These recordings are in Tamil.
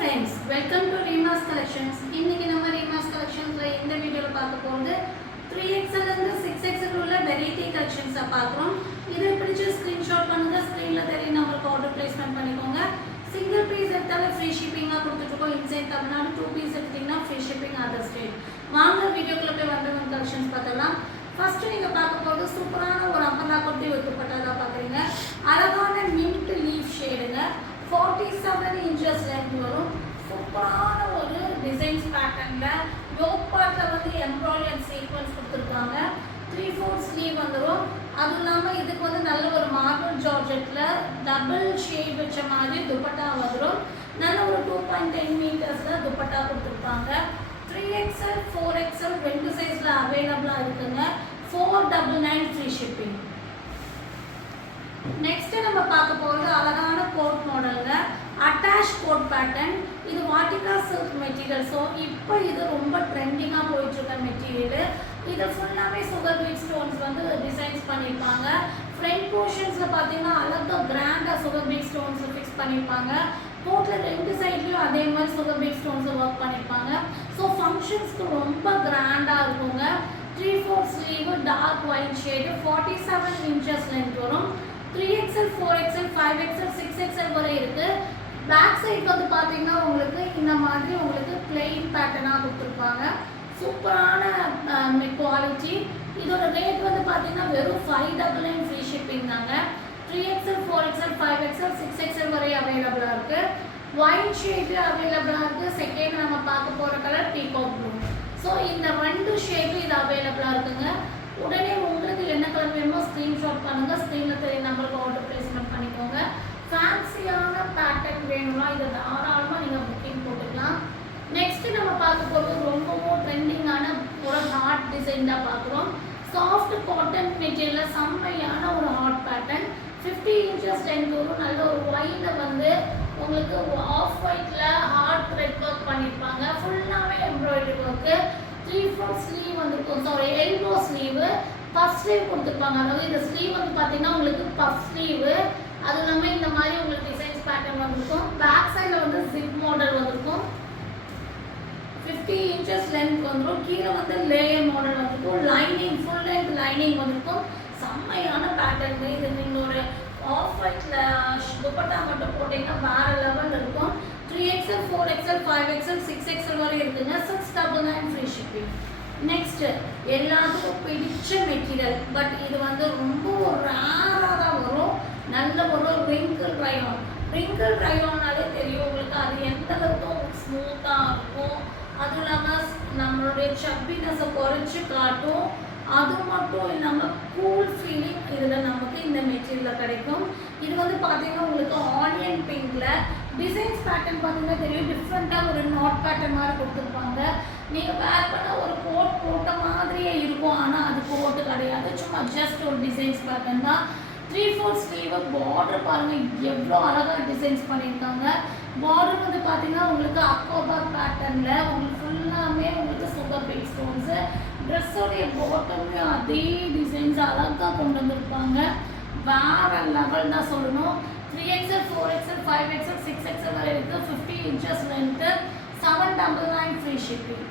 friends, welcome to Reema's Collections. இன்னைக்கு நம்ம Reema's Collectionsல இந்த வீடியோல பார்க்க போறது 3XL இருந்து 6XL உள்ள variety collections பார்க்குறோம். இதை பிடிச்ச ஸ்கிரீன்ஷாட் பண்ணுங்க. ஸ்கிரீன்ல தெரிய நம்பருக்கு ஆர்டர் பிளேஸ்மென்ட் பண்ணிக்கோங்க. சிங்கிள் பீஸ் எடுத்தால ஃப்ரீ ஷிப்பிங்கா கொடுத்துட்டுருக்கோம். இன்சைட் தமிழ்நாடு 2 பீஸ் எடுத்தீங்கன்னா ஃப்ரீ ஷிப்பிங் அதர் ஸ்டேட். வாங்க வீடியோக்குள்ள போய் வந்தவங்க கலெக்ஷன்ஸ் பார்த்தலாம். ஃபர்ஸ்ட் நீங்க பார்க்க போறது சூப்பரான ஒரு அம்பர்லா கொட்டி வைக்கப்பட்டதா பார்க்குறீங்க. அழகான மின்ட் லீஃப் ஷேடுங்க. 47 inches length வரும். சூப்பரான ஒரு டிசைன்ஸ் பேட்டர்ன்ல யோக் பார்ட்ல வந்து எம்ப்ராய்டரி அண்ட் சீக்வென்ஸ் கொடுத்துருக்காங்க. 3/4 ஸ்லீவ் வந்துடும். அது இல்லாமல் இதுக்கு வந்து நல்ல ஒரு மார்பிள் ஜார்ஜெட்ல டபுள் ஷேட் வச்ச மாதிரி துப்பட்டா வந்துடும். நல்ல ஒரு 2.10 மீட்டர்ஸ்ல துப்பட்டா கொடுத்துருக்காங்க. 3XL 4XL ரெண்டு சைஸ்ல அவைலபிளாக இருக்குங்க. 499 ஃப்ரீ ஷிப்பிங். நெக்ஸ்ட் நம்ம பார்க்க போகிறது அழகான கோட் மாடலுங்க. Attach code pattern. இது வாட்டிகா சில்க் மெட்டீரியல். ஸோ இப்போ இது ரொம்ப ட்ரெண்டிங்காக போயிட்டுருக்க மெட்டீரியல். இது ஃபுல்லாகவே சுகர் பீட் ஸ்டோன்ஸ் வந்து டிசைன்ஸ் பண்ணியிருப்பாங்க. ஃப்ரண்ட் போர்ஷன்ஸில் பார்த்தீங்கன்னா அழகாக கிராண்டாக சுகர் பீட் ஸ்டோன்ஸில் ஃபிக்ஸ் பண்ணியிருப்பாங்க. கோட்டில் ரெண்டு சைட்லேயும் அதே மாதிரி சுகர் பீட் ஸ்டோன்ஸை ஒர்க் பண்ணியிருப்பாங்க. ஸோ ஃபங்க்ஷன்ஸ்க்கு ரொம்ப கிராண்டாக இருக்குங்க. 3/4 sleeve dark white shade. 47 inches length வரும். 3XL 4XL 5XL 6XL வரை இருக்கு. பேக் சைடு வந்து பார்த்தீங்கன்னா உங்களுக்கு இந்த மாதிரி உங்களுக்கு பிளெயின் பேட்டர்னாக கொடுத்துருப்பாங்க. சூப்பரான குவாலிட்டி. இதோட ரேட் வந்து பார்த்தீங்கன்னா வெறும் 599 ஃப்ரீ ஷிப்பிங் தாங்க. 3XL 4XL 5XL 6XL வரை அவைலபிளாக இருக்கு. ஒயிட் ஷேடு அவைலபிளாக இருக்கு. செகண்ட் நம்ம பார்க்க போகிற கலர் பீகாக் ப்ளூ. ஸோ இந்த ரெண்டு ஷேடு இது அவைலபிளாக இருக்குங்க. உடனே உங்களுக்கு என்ன கலர் வேணுமோ ஸ்க்ரீன்ஷாட் பண்ணுங்க. ஸ்க்ரீனில் தெரிய நம்பருக்கு ஆர்டர் பிளேஸ்மெண்ட் பண்ணிக்கோங்க. ஃபேன்சியான பேட்டர்ன் வேணும்னா இதை தாராளமாக நீங்கள் புக்கிங் போட்டுக்கலாம். நெக்ஸ்ட் நம்ம பார்க்க போகிறது ரொம்பவும் ட்ரெண்டிங்கான ஒரு ஹார்ட் டிசைன் தான் பார்க்குறோம். சாஃப்ட் காட்டன் மெட்டீரியலில் செம்மையான ஒரு ஹார்ட் பேட்டர்ன். 50 inches லென்த் வரும். நல்ல ஒரு ஒயிட்டில் வந்து உங்களுக்கு ஆஃப் ஒயிட்டில் ஹார்ட் த்ரெட் ஒர்க் பண்ணியிருப்பாங்க. ஃபுல்லாகவே எம்ப்ராய்டரி ஒர்க்கு. 3/4 ஸ்லீவ் வந்துருக்கும். Sorry elbow sleeve. Puff sleeve கொடுத்துருப்பாங்க. அதாவது இந்த ஸ்லீவ் வந்து பார்த்தீங்கன்னா உங்களுக்கு பஃப் ஸ்லீவு. அது இல்லாமல் இந்த மாதிரி உங்களுக்கு டிசைன்ஸ் பேட்டர்ன் வந்துருக்கும். பேக் சைடில் வந்து ஜிப் மாடல் வந்துருக்கும். 50 inches லென்த் வந்துடும். கீழே வந்து லேயர் மாடல் வந்துருக்கும். லைனிங் ஃபுல் லென்த் லைனிங் வந்துருக்கும். செம்மையான பேட்டர்ன். இது நீங்கள் ஒரு ஆஃப் ஒயிட்டில் துப்பட்டா மட்டும் போட்டிங்கன்னா வேறு லெவல் இருக்கும். 3XL 4XL 5XL 6XL வரை இருக்குங்க. 699 ஃப்ரீ ஷிப்பிங். நெக்ஸ்ட் எல்லாத்துக்கும் பிடிச்ச மெட்டீரியல். பட் இது வந்து ரொம்ப ரேராக தான் வரும். நல்ல ஒரு ரிங்கிள் ரயான். ரிங்கிள் ரயானாலே தெரியும் உங்களுக்கு அது எந்த அளவுக்கு ஸ்மூத்தாக இருக்கும். அதுவும் இல்லாமல் நம்மளுடைய சப்பினஸை குறைச்சி காட்டும். அது மட்டும் இல்லாமல் கூல் ஃபீலிங் இதில் நமக்கு இந்த மெட்டீரியலில் கிடைக்கும். இது வந்து பார்த்தீங்கன்னா உங்களுக்கு ஆனியன் பிங்கில் டிசைன்ஸ் பேட்டர்ன் பார்த்தீங்கன்னா தெரியும். டிஃப்ரெண்ட்டாக ஒரு நாட் பேட்டர்ன் மாதிரி கொடுத்துருப்பாங்க. நீங்கள் வேர் பண்ண ஒரு கோட் போட்ட மாதிரியே இருக்கும். ஆனால் அது கோட்டு கிடையாது. சும்மா ஜஸ்ட் ஒரு டிசைன்ஸ் பேட்டர்ன் தான். 3/4 ஸ்லீவ். பார்டர் பாருங்கள் எவ்வளோ அழகாக டிசைன்ஸ் பண்ணியிருக்காங்க. பார்டர் வந்து பார்த்தீங்கன்னா உங்களுக்கு அக்கோபார் பேட்டர்னில் உங்களுக்கு ஃபுல்லாமே உங்களுக்கு சுகர் பீட் ஸ்டோன்ஸு. ட்ரெஸ்ஸோடைய பாட்டம்லேயும் அதே டிசைன்ஸ் அழகாக கொண்டு வந்திருப்பாங்க. வேறு லெவல் தான் சொல்லணும். 3XL 4XL 5XL 6XL வரை இருக்குது. 50 inches லென்த்து. 799 free shipping.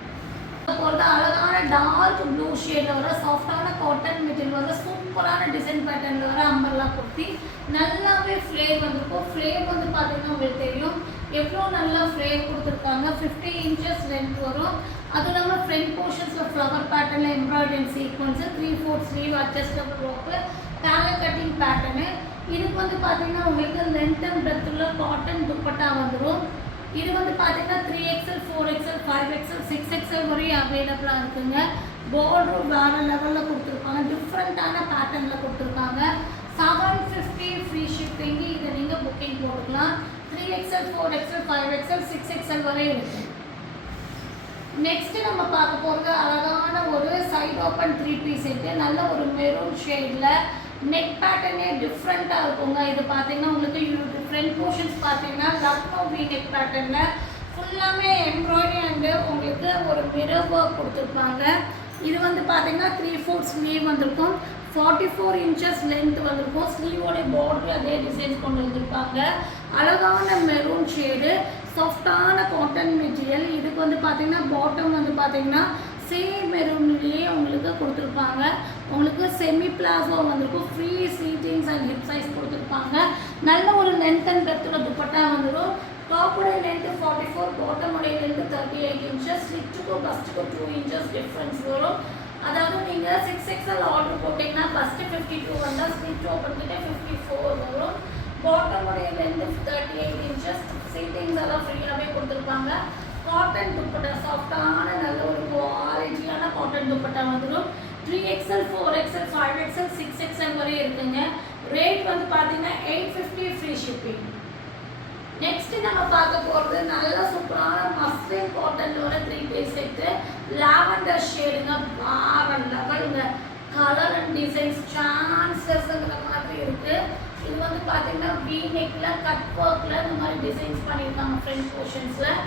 போகிறது அழகான டார்க் ப்ளூ ஷேடில் வர சாஃப்டான காட்டன் மெட்டீரியல் வர சூப்பரான டிசைன் பேட்டர்னில் வர அம்பர்லா குர்த்தி. நல்லாவே ஃப்ளேர் வந்திருக்கும். ஃப்ளேர் வந்து பார்த்தீங்கன்னா உங்களுக்கு தெரியும் எவ்வளோ நல்லா ஃப்ளேர் கொடுத்துருக்காங்க. 50 inches லென்த் வரும். அதுவும் இல்லாமல் ஃப்ரண்ட் போர்ஷன்ஸில் ஃப்ளவர் பேட்டர்னில் embroidery sequins. 3/4 sleeve adjustable rope. Barrel cutting pattern. இதுக்கு வந்து பார்த்தீங்கன்னா உங்களுக்கு லென்த் அண்ட் பிரெத்தில் காட்டன் துப்பட்டா வந்துடும். இது வந்து பார்த்தீங்கன்னா 3XL 4XL 5XL 6XL வரையும் அவைலபிளாக இருக்குங்க. பார்டர் வேறு லெவலில் கொடுத்துருக்காங்க. டிஃப்ரெண்ட்டான பேட்டர்னில் கொடுத்துருக்காங்க. 750 ஃப்ரீ ஷிப்பிங்கு. இதை நீங்கள் புக்கிங் போட்டுக்கலாம். 3XL 4XL 5XL 6XL வரை இருக்குது. நெக்ஸ்ட்டு நம்ம பார்க்க போகிறது அழகான ஒரு சைட் ஓப்பன் 3 பீஸ் செட்டு. நல்ல ஒரு மெரூன் ஷேடில் நெக் பேட்டர்னே டிஃப்ரெண்ட்டாக இருக்குங்க. இது பார்த்தீங்கன்னா உங்களுக்கு ஃப்ரண்ட் போர்ஷன்ஸ் பார்த்தீங்கன்னா லக்னோ வி நெக் பேட்டர்னில் ஃபுல்லாமே எம்ப்ராய்டரி அண்டு உங்களுக்கு ஒரு மிரர் ஒர்க் கொடுத்துருப்பாங்க. இது வந்து பார்த்தீங்கன்னா 3/4 ஸ்லீவ் வந்திருக்கும். 44 inches லென்த் வந்திருக்கும். ஸ்லீவோடைய பார்டர் அதே டிசைன்ஸ் கொண்டு வந்திருப்பாங்க. அழகான மெரூன் ஷேடு. சாஃப்டான காட்டன் மெட்டீரியல். இதுக்கு வந்து பார்த்தீங்கன்னா பாட்டம் வந்து பார்த்தீங்கன்னா சேம் மெரூன்லேயே உங்களுக்கு கொடுத்துருப்பாங்க. உங்களுக்கு செமி பிளாசோ வந்துருக்கும். Free seatings and hip size கொடுத்துருப்பாங்க. நல்ல ஒரு லென்த் அண்ட் பிரெத்தோட துப்பட்டா வந்துடும். டாப்போடைய லென்த்து 44, பாட்டமுடைய லென்த்து 38 inches. ஸ்லிட்டுக்கும் பஸ்ட்டுக்கும் 2 inches டிஃப்ரென்ஸ் வரும். அதாவது நீங்கள் 6XL ஆர்டர் போட்டிங்கன்னா ஃபஸ்ட்டு 52 வந்தால் ஸ்லிட் ஓப்பன் கிட்டே 54 வரும். பாட்டமுடைய லென்த்து 38 inches. சீட்டிங்ஸ் எல்லாம் ஃப்ரீயாகவே கொடுத்துருப்பாங்க. காட்டன் துப்பட்டா, சாஃப்டான நல்ல ஒரு குவாலிட்டியான காட்டன் துப்பட்டா வந்துடும். 3XL, 4XL, 5XL, 6XL வரை இருக்குங்க. ரேட் வந்து பார்த்தீங்கன்னா 850 ஃப்ரீ ஷிப்பிங். நெக்ஸ்ட் நம்ம பார்க்க போகிறது நல்ல சூப்பரான மஸ்லின் காட்டனில் வர 3 பீஸ் செட்டு. லாவெண்டர் ஷேடுங்க, வேற லெவலுங்க. கலர் அண்ட் டிசைன்ஸ் சான்சஸ்ங்கிற மாதிரி இருக்குது. இது வந்து பார்த்தீங்கன்னா வி நெக்கில் கட் ஒர்க்கில் இந்த மாதிரி டிசைன்ஸ் பண்ணியிருக்காங்க ஃப்ரண்ட் போர்ஷன்ஸில்.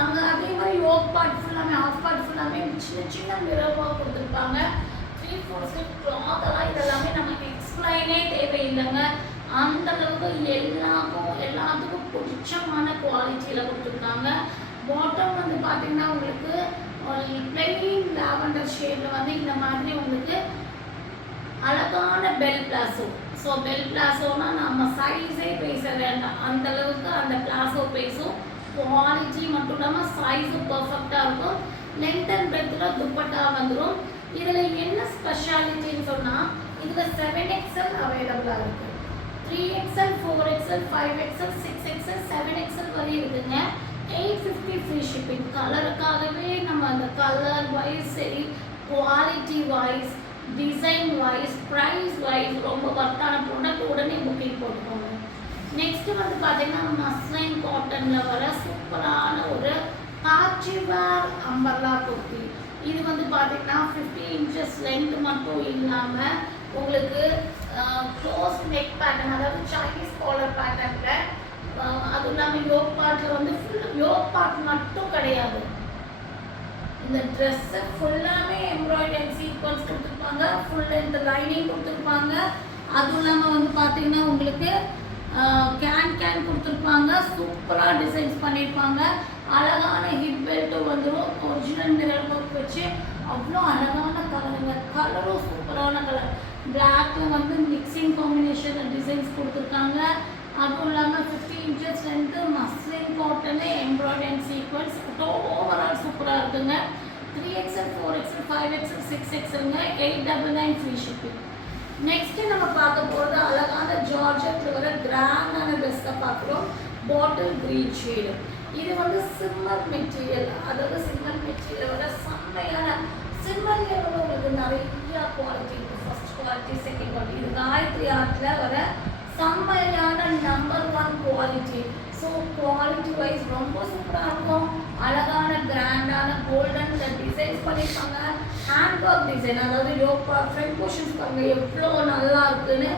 அங்கே அதே மாதிரி யோக் பார்ட் ஃபுல்லாமே, ஆஃப் பார்ட் ஃபுல்லாமே சின்ன சின்ன மிரர் ஒர்க் கொடுத்துருப்பாங்க. 3/4 ஸ்லிப் கிளாத் எல்லாம் இதெல்லாமே நமக்கு எக்ஸ்பிளைனே தேவையில்லைங்க. அந்த அளவுக்கு எல்லாத்துக்கும் பிடிச்சமான குவாலிட்டியில் கொடுத்துருக்காங்க. பாட்டம் வந்து பார்த்தீங்கன்னா உங்களுக்கு பிளெயின் லாவெண்டர் ஷேடில் வந்து இந்த மாதிரி உங்களுக்கு அழகான பெல் பிளாசோ. ஸோ பெல் பிளாசோனா நம்ம சைஸே பேச வேண்டாம், அந்த அளவுக்கு அந்த பிளாசோ பேசும். குவாலிட்டி மட்டும் இல்லாமல் சைஸும் பர்ஃபெக்டாக இருக்கும். லென்த் அண்ட் பிரெத்தில் துப்பட்டா வந்துடும். இதில் என்ன ஸ்பெஷாலிட்டின்னு சொன்னால் இதில் 7XL அவைலபிளாக இருக்குது. 3XL, 4XL, 5XL, 6XL, 7XL வரை இருக்குங்க. 850 ஃப்ரீ ஷிப்பிங். கலருக்காகவே நம்ம அந்த கலர் வைஸ் சரி, quality wise, design wise, price wise ரொம்ப வர்த்தான ப்ராடக்ட் உடனே புக்கிங் போட்டுக்கோங்க. நெக்ஸ்ட் வந்து பார்த்தீங்கன்னா மஸ்லின் காட்டனில் வர சூப்பரான ஒரு காட்சிவார் அம்பர்லா குர்த்தி. இது வந்து பார்த்தீங்கன்னா 50 inches லென்த் மட்டும் இல்லாமல் உங்களுக்கு க்ளோஸ் நெக் பேட்டர்ன், அதாவது சைனீஸ் காலர் பேட்டர்னில், அதுவும் இல்லாமல் யோக் பார்ட்டில் வந்து ஃபுல் யோக் பார்ட் மட்டும் கிடையாது. இந்த ட்ரெஸ்ஸு ஃபுல்லாமே எம்ப்ராய்டரி சீக்வன்ஸ் கொடுத்துருப்பாங்க. ஃபுல் லென்த் லைனிங் கொடுத்துருப்பாங்க. அதுவும் இல்லாமல் வந்து பார்த்தீங்கன்னா உங்களுக்கு கேன் கொடுத்துருப்பாங்க. சூப்பராக டிசைன்ஸ் பண்ணியிருப்பாங்க. அழகான ஹிப் பெல்ட்டும் வந்துடும். ஒரிஜினல் மிரர் ஒர்க் வச்சு அவ்வளோ அழகான கலருங்க. கலரும் சூப்பரான கலர். பிளாக்ல வந்து மிக்சிங் காம்பினேஷன் டிசைன்ஸ் கொடுத்துருக்காங்க. அதுவும் இல்லாமல் 50 inches length muslin cotton embroidery sequence overall சூப்பராக இருக்குங்க. 3XL, 4XL, 5XL, 6XLங்க. 899 free shipping. Next நம்ம பார்க்க போகிறது அழகான ஜார்ஜெட்டில் வர கிராண்டான ட்ரெஸ்ஸை பார்க்குறோம். Bottle green shade. இது வந்து சிம்மர் மெட்டீரியல், அதாவது சிம்மர் மெட்டீரியல் வர செம்மையான சிம்மர்லேயே வந்து உங்களுக்கு நிறைய குவாலிட்டி இருக்குது. First quality, second quality. இது காயத்ரி ஆர்ட்டில் வர செம்மையான number 1 quality. So quality wise ரொம்ப சூப்பராக இருக்கும். அழகான கிராண்டான கோல்டன் டிசைன்ஸ் பண்ணியிருப்பாங்க. ஹேண்ட் ஒர்க் டிசைன், அதாவது யோகா ஃப்ரண்ட் போர்ஷன்ஸ் பாருங்கள் எவ்வளோ நல்லா இருக்குன்னு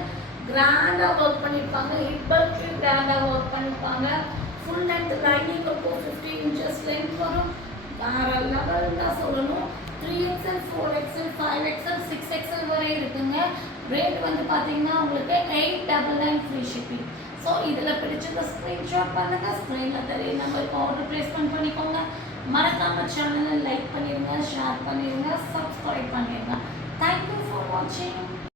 கிராண்டாக ஒர்க் பண்ணியிருப்பாங்க. ஹிப்பருக்கு கிராண்டாக ஒர்க் பண்ணியிருப்பாங்க. ஃபுல் லென்த் லைனிங் இருக்கும். 50 inches லென்த் வரும். வேறு லெவல் தான் சொல்லணும். 3XL, 4XL, 5XL, 6XL வரை இருக்குங்க. ரேட் வந்து பார்த்தீங்கன்னா உங்களுக்கு 899 ஃப்ரீ ஷிப்பிங். ஸோ இதில் பிடிச்சத ஸ்க்ரீன்ஷாட் பண்ணுங்கள். ஸ்க்ரீனில் தெரிய நம்பருக்கு ஆர்டர் ப்ளேஸ்மெண்ட் பண்ணிக்கோங்க. மறக்காமல் சேனலை லைக் பண்ணிடுங்க, ஷேர் பண்ணிடுங்க, சப்ஸ்கிரைப் பண்ணிடுங்க. தேங்க்யூ ஃபார் வாட்சிங்.